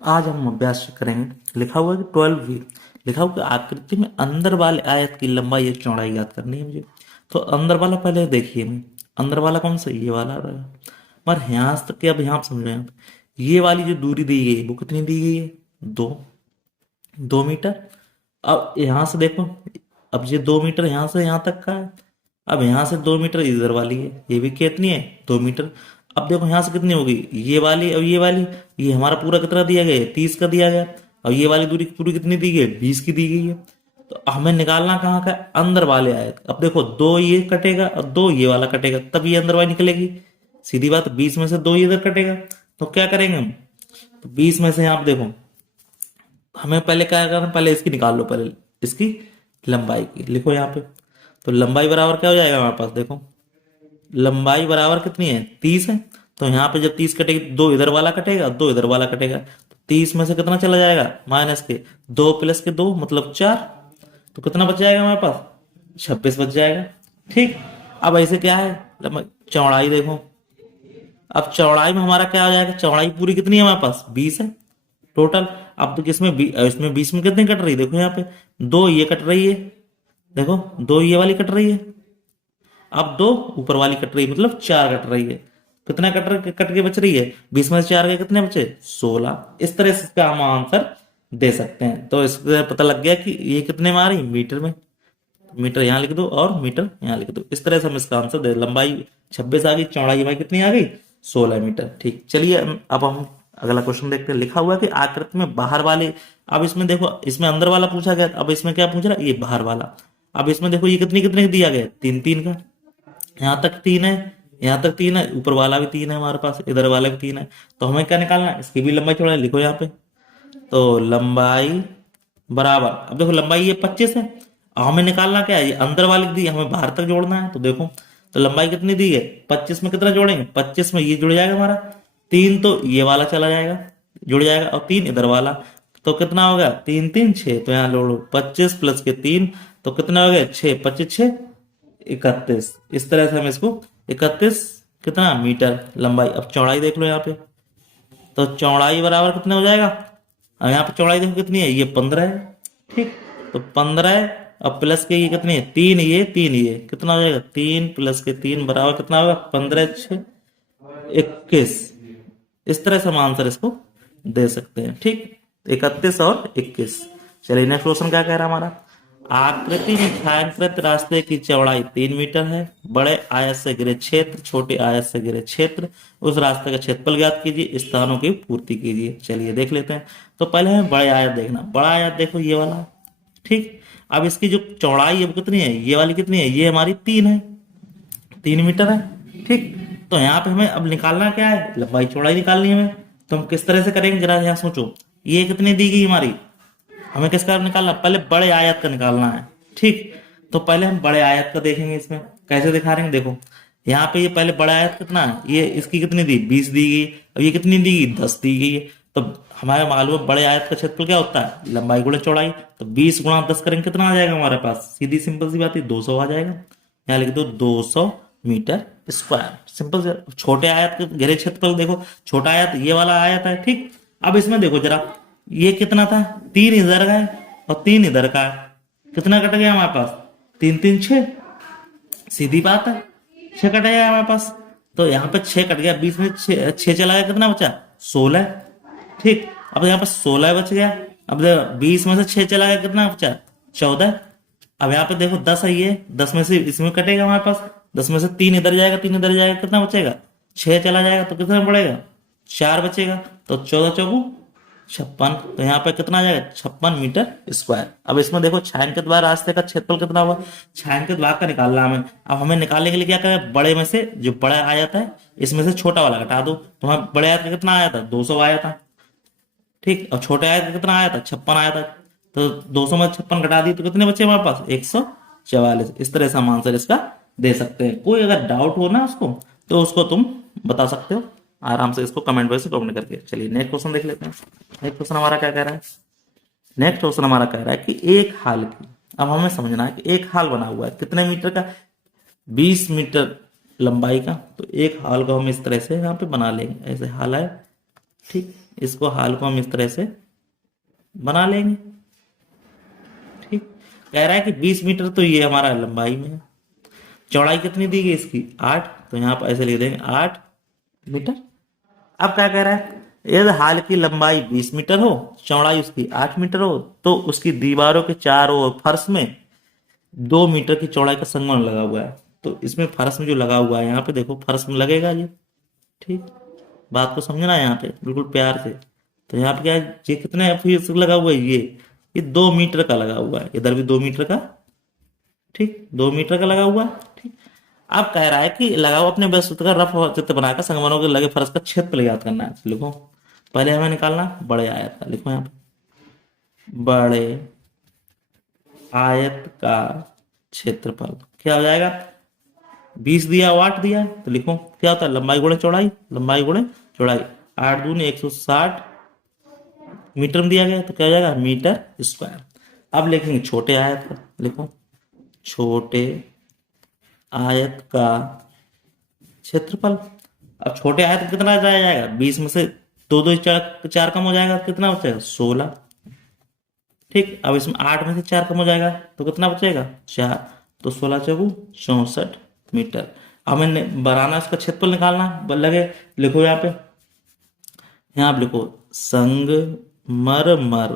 आज हम अभ्यास करेंगे। लिखा हुआ है कि 12V, लिखा हुआ कि आकृति में अंदर वाले आयत की लंबाई या चौड़ाई याद करनी है मुझे। तो अंदर वाला पहले देखिए, अंदर वाला कौन सा, ये वाला रहा। पर यहाँ तक कि अब यहाँ आप समझ रहे हैं, ये वाली जो दूरी दी गई है वो कितनी दी गई है, 2 2 मीटर। अब यहाँ से देखो, अब ये 2 मीटर यहाँ से यहाँ तक का है। अब यहाँ से 2 मीटर इधर वाली है, ये भी कितनी है, 2 मीटर। अब देखो यहाँ से कितनी होगी ये वाली, अब ये वाली, ये हमारा पूरा कितना दिया गया है, 30 का दिया गया। अब ये वाली दूरी पूरी कितनी दी गई है, 20 की दी गई है। तो हमें निकालना कहाँ का है? अंदर वाले आयत। अब देखो दो ये कटेगा और दो ये वाला कटेगा, तब ये अंदर वाली निकलेगी। सीधी बात, 20 में से दो ये इधर कटेगा। तो क्या करेंगे हम, तो 20 में से आप देखो, हमें पहले क्या करना है, पहले इसकी निकाल लो, पहले इसकी लंबाई की लिखो यहाँ पे। तो लंबाई बराबर क्या हो जाएगा हमारे पास, देखो लंबाई बराबर कितनी है, 30 है। तो यहाँ पे जब 30 कटेगी, दो इधर वाला कटेगा, दो इधर वाला कटेगा, तो 30 में से कितना चला जाएगा, माइनस के, 2 + 2 मतलब 4। तो कितना बच जाएगा हमारे पास, 26 बच जाएगा। ठीक। अब ऐसे क्या है, चौड़ाई देखो। अब चौड़ाई में हमारा क्या हो जाएगा, चौड़ाई पूरी कितनी है हमारे पास, 20 है टोटल। अब तो किसमें इसमें 20 में कितनी कट रही है, देखो यहाँ पे दो ये कट रही है, देखो दो ये वाली कट रही है। अब दो ऊपर वाली कट रही है, मतलब 4 कट रही है। कितना कट के बच रही है, 20 में से 4 के कितने बचे, 16। इस तरह से इसका हम आंसर दे सकते हैं। तो इससे पता लग गया कि ये कितने में आ रही, मीटर में। मीटर यहाँ लिख दो और मीटर यहाँ लिख दो। इस तरह से हम इसका आंसर दे, लंबाई 26 आ गई, चौड़ाई हमारी कितनी आ गई, 16 मीटर। ठीक, चलिए अब हम अगला क्वेश्चन देखते हैं। लिखा हुआ है कि आकृति में बाहर वाले, अब इसमें देखो, इसमें अंदर वाला पूछा गया, अब इसमें क्या पूछ रहा है, ये बाहर वाला। अब इसमें देखो ये कितनी कितने दिया गया, 3 3 का। यहाँ तक 3 है, यहाँ तक 3 है, ऊपर वाला भी 3 है हमारे पास, इधर वाला भी 3 है। तो हमें क्या निकालना है, इसकी भी लंबाई चौड़ाई लिखो यहाँ पे। तो लंबाई बराबर, अब देखो लंबाई ये 25 है, अब हमें निकालना क्या है, ये अंदर वाली दी, हमें बाहर तक जोड़ना है। तो देखो, तो लंबाई कितनी दी है, 25 में कितना जोड़ेंगे, 25 में ये जुड़ जाएगा हमारा 3, तो ये वाला चला जाएगा, जुड़ जाएगा, और 3 इधर वाला। तो कितना हो गया, 3 3 6, तो यहाँ जोड़ो 25 + के 3, तो कितना हो गया, 6 25 6 31। इस तरह से हम इसको 31 कितना मीटर लंबाई। अब चौड़ाई देख लो यहाँ पे, तो चौड़ाई बराबर कितना हो जाएगा, अब यहाँ पे चौड़ाई देखो कितनी है, ये 15 है। ठीक, तो 15 है, अब प्लस के ये कितनी है, 3 ये 3 ये, कितना हो जाएगा, 3 + के 3 बराबर कितना होगा, 15 6 21। इस तरह से हम आंसर इसको दे सकते हैं। ठीक, 31 और 21। चलिए नेक्स्ट क्वेश्चन क्या कह रहा है हमारा, आकृति में छायांकित रास्ते की चौड़ाई 3 मीटर है। बड़े आयत से घिरे क्षेत्र, छोटे आयत से घिरे क्षेत्र, उस रास्ते का क्षेत्रफल ज्ञात कीजिए, स्थानों की पूर्ति कीजिए। चलिए देख लेते हैं। तो पहले हमें बड़े आयत देखना, बड़ा आयत देखो ये वाला। ठीक, अब इसकी जो चौड़ाई है वो कितनी है, ये वाली कितनी है, ये हमारी 3 है, 3 मीटर है। ठीक, तो यहाँ पे हमें अब निकालना क्या है, लंबाई चौड़ाई निकालनी है हमें। तो हम किस तरह से करेंगे, जरा यहाँ सोचो, ये कितनी दी गई हमारी, हमें किसका निकालना, पहले बड़े आयत का निकालना है। ठीक, तो पहले हम बड़े आयत का देखेंगे, इसमें कैसे दिखा रहे हैं, देखो यहाँ पे ये पहले बड़ा आयत कितना है, ये इसकी कितनी दी, 20 दी गई। अब ये कितनी दी गई, 10 दी गई है। तो हमारे मालूम है बड़े आयत का क्षेत्रफल क्या होता है, लंबाई गुणा चौड़ाई। तो 20 × 10 करेंगे, कितना आ जाएगा हमारे पास, सीधी सिंपल सी बात है, 200 आ जाएगा। यहाँ लिख दो 200 मीटर स्क्वायर, सिंपल से। छोटे आयत के घेरे क्षेत्रफल देखो, छोटा आयत ये वाला आयत है। ठीक, अब इसमें देखो जरा, ये कितना था, 3 इधर का है और 3 इधर का है, कितना कट गया हमारे पास, 3 3 6, सीधी बात है, 6 कट गया हमारे पास। तो यहाँ पे 6 कट गया, 20 में 6 चला गया, कितना बचा, 16। ठीक, अब यहाँ पे 16 बच गया। अब 20 में से 6 चला गया, कितना बचा, 14। अब यहाँ पे देखो 10 है, ये 10 में से इसमें कटेगा हमारे पास, 10 में से 3 इधर जाएगा, 3 इधर जाएगा, कितना बचेगा, 6 चला जाएगा, तो कितना पड़ेगा, 4 बचेगा। तो 14 चौगु 56, तो यहाँ पे कितना आ जाएगा, 56 मीटर स्क्वायर। अब इसमें देखो छायांकित भाग रास्ते का क्षेत्रफल कितना हुआ, छायांकित भाग का निकालना हमें। अब हमें निकालने के लिए क्या करें, बड़े में से जो बड़ा आया था इसमें से छोटा वाला घटा दो। तो हमें बड़े आयत का कितना आया था, 200 आया था। ठीक, और छोटे आयत का कितना आया था, 56 आया था। तो 200 में 56 घटा दी, तो कितने बचे हमारे पास, 144। इस तरह से हम आंसर इसका दे सकते हैं। कोई अगर डाउट हो ना उसको, तो उसको तुम बता सकते हो आराम से, इसको कमेंट बॉक्स से कमेंट करके। चलिए नेक्स्ट क्वेश्चन देख लेते हैं। नेक्स्ट क्वेश्चन हमारा क्या कह रहा है, नेक्स्ट क्वेश्चन हमारा कह रहा है कि एक हाल की, अब हमें समझना है कि एक हाल बना हुआ है कितने मीटर का, 20 मीटर लंबाई का। तो एक हाल को हम इस तरह से यहाँ पे बना लेंगे, ऐसे हाल है। ठीक, इसको हाल को हम इस तरह से बना लेंगे। ठीक, कह रहा है कि 20 मीटर तो ये हमारा लंबाई में है, चौड़ाई कितनी दी गई इसकी 8, तो यहाँ पर ऐसे लिख देंगे 8 मीटर। अब क्या कह रहा है, यदि हाल की लंबाई 20 मीटर हो, चौड़ाई उसकी 8 मीटर हो, तो उसकी दीवारों के चारों ओर फर्श में 2 मीटर की चौड़ाई का संगमरमर लगा हुआ है। तो इसमें फर्श में जो लगा हुआ है, यहाँ पे देखो फर्श में लगेगा ये। ठीक, बात को समझना है यहाँ पे बिल्कुल प्यार से। तो यहाँ पे क्या है, ये कितने फीट लगा हुआ है, ये 2 मीटर का लगा हुआ है, इधर भी 2 मीटर का। ठीक, 2 मीटर का लगा हुआ है। ठीक, अब कह रहा है कि लगाओ अपने वस्तु का रफ चित्र बनाकर संगमरमरों के लगे फर्श का क्षेत्रफल ज्ञात करना है। लिखो, पहले हमें निकालना बड़े आयत का। लिखो यहाँ पे बड़े आयत का क्षेत्रफल क्या हो जाएगा, 20 दिया 8 दिया, तो लिखो क्या होता है, लंबाई गुणे चौड़ाई, लंबाई गुणे चौड़ाई, 8 दूनी 160 मीटर में दिया गया, तो क्या हो जाएगा मीटर स्क्वायर। अब लिखेंगे छोटे आयत का। लिखो छोटे आयत का क्षेत्रफल। अब छोटे आयत का कितना जाया जाएगा, 20 में से 2 2 4 कम हो जाएगा, कितना बचेगा 16। ठीक, अब इसमें 8 में से 4 कम हो जाएगा, तो कितना बचेगा 4, तो 16 चौगु 64 मीटर। अब हमें बनाना इसका क्षेत्रफल निकालना लगे। लिखो यहाँ पे, यहाँ पे लिखो संगमरमर,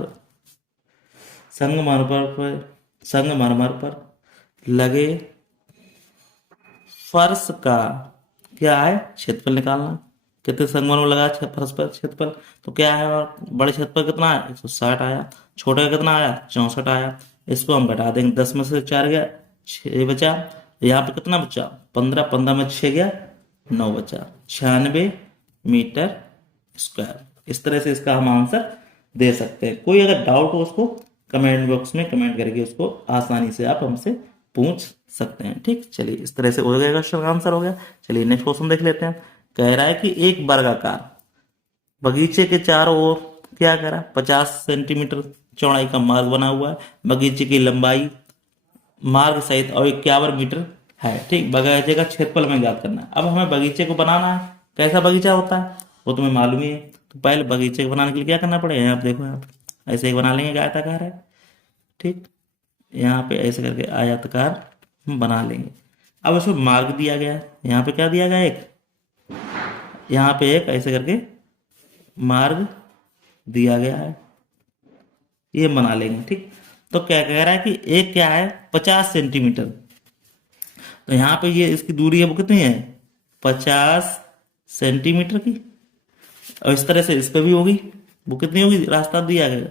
संगमरमर पर लगे फर्श का क्या है क्षेत्रफल निकालना। कितने संगमरमर लगा फर्श पर क्षेत्रफल, तो क्या है, और बड़े क्षेत्रफल कितना आया 160 आया, छोटे का कितना आया 64 आया। इसको हम घटा देंगे, 10 में से 4 गया 6 बचा, यहाँ पे कितना बचा 15, 15 में 6 गया 9 बचा, 96 मीटर स्क्वायर। इस तरह से इसका हम आंसर दे सकते हैं। कोई अगर डाउट हो उसको कमेंट बॉक्स में कमेंट करके उसको आसानी से आप हमसे पूछ सकते हैं। ठीक, चलिए इस तरह से हो गया, क्वेश्चन आंसर हो गया। चलिए नेक्स्ट क्वेश्चन देख लेते हैं। कह रहा है कि एक वर्गाकार बगीचे के चारों ओर क्या करा, 50 सेंटीमीटर चौड़ाई का मार्ग बना हुआ है, बगीचे की लंबाई मार्ग सहित और 51 मीटर है। ठीक, बगीचे का क्षेत्रफल में ज्ञात करना है। अब हमें बगीचे को बनाना है, कैसा बगीचा होता है वो तुम्हें मालूम ही है। तो पहले बगीचे को बनाने के लिए क्या करना पड़ेगा, यहाँ पे देखो, यहाँ पे ऐसे ही बना लेंगे, आयताकार है। ठीक, यहाँ पे ऐसे करके आयताकार हम बना लेंगे। अब उसमें मार्ग दिया गया है, यहाँ पे क्या दिया गया है, एक यहाँ पे एक ऐसे करके मार्ग दिया गया है, ये बना लेंगे। ठीक, तो क्या कह रहा है कि एक क्या है 50 सेंटीमीटर, तो यहाँ पे ये इसकी दूरी है वो कितनी है 50 सेंटीमीटर की, और इस तरह से इस पे भी होगी, वो कितनी होगी, रास्ता दिया गया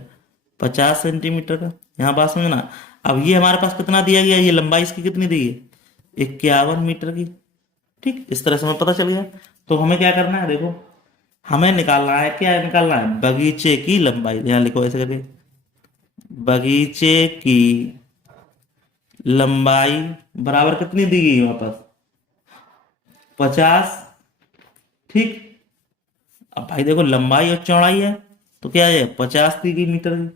50 सेंटीमीटर का। यहाँ बात समझना। अब ये हमारे पास कितना दिया गया, ये लंबाई इसकी कितनी दी है 51 मीटर की। ठीक, इस तरह से हमें पता चल गया। तो हमें क्या करना है, देखो हमें निकालना है, क्या निकालना है, बगीचे की लंबाई। यहाँ लिखो ऐसे करके, बगीचे की लंबाई बराबर कितनी दी गई वहां पास 50। ठीक, अब भाई देखो लंबाई और चौड़ाई है, तो क्या है 50 दी गई मीटर की।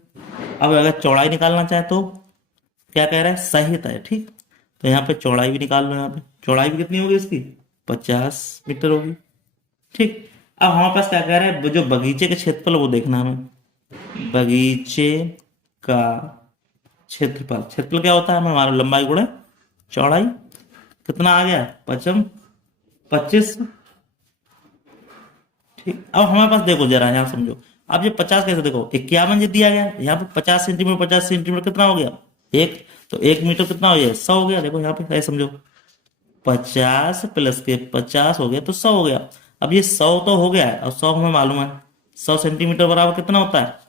अब अगर चौड़ाई निकालना चाहे तो क्या कह रहा है सहित है। ठीक, तो यहाँ पे चौड़ाई भी निकाल लो, यहाँ पे चौड़ाई भी कितनी होगी इसकी 50 मीटर होगी। ठीक, अब हमारे पास क्या कह रहा है, जो बगीचे के क्षेत्रफल वो देखना हमें, बगीचे का क्षेत्रफल। क्षेत्रफल क्या होता है, हमारा लंबाई गुणे चौड़ाई, कितना आ गया 25। ठीक, अब हमारे पास देखो जरा यहाँ समझो, अब ये 50 कैसे, देखो 51 जो दिया गया, यहाँ पे 50 सेंटीमीटर, 50 सेंटीमीटर कितना हो गया एक, तो 1 मीटर कितना हो गया 100 हो गया। देखो यहाँ पे ऐसे समझो, 50 प्लस के 50 हो गया तो 100 हो गया। अब ये 100 तो हो गया है, और 100 हमें मालूम है 100 सेंटीमीटर बराबर कितना होता है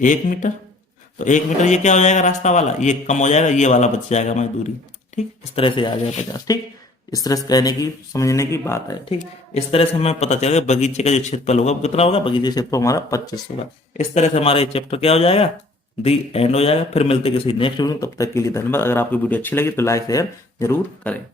1 मीटर। तो 1 मीटर ये क्या हो जाएगा, रास्ता वाला ये कम हो जाएगा, ये वाला बच जाएगा हमारी दूरी। ठीक, इस तरह से आ जाएगा 50। ठीक, इस तरह से कहने की समझने की बात है। ठीक, इस तरह से हमें पता चलेगा बगीचे का जो क्षेत्रफल होगा वो कितना होगा, बगीचे क्षेत्रफल हमारा 25 होगा। इस तरह से हमारा ये चैप्टर क्या हो जाएगा, दी एंड हो जाएगा। फिर मिलते किसी नेक्स्ट वीडियो, तब तक के लिए धन्यवाद। अगर आपको वीडियो अच्छी लगी तो लाइक शेयर जरूर करें।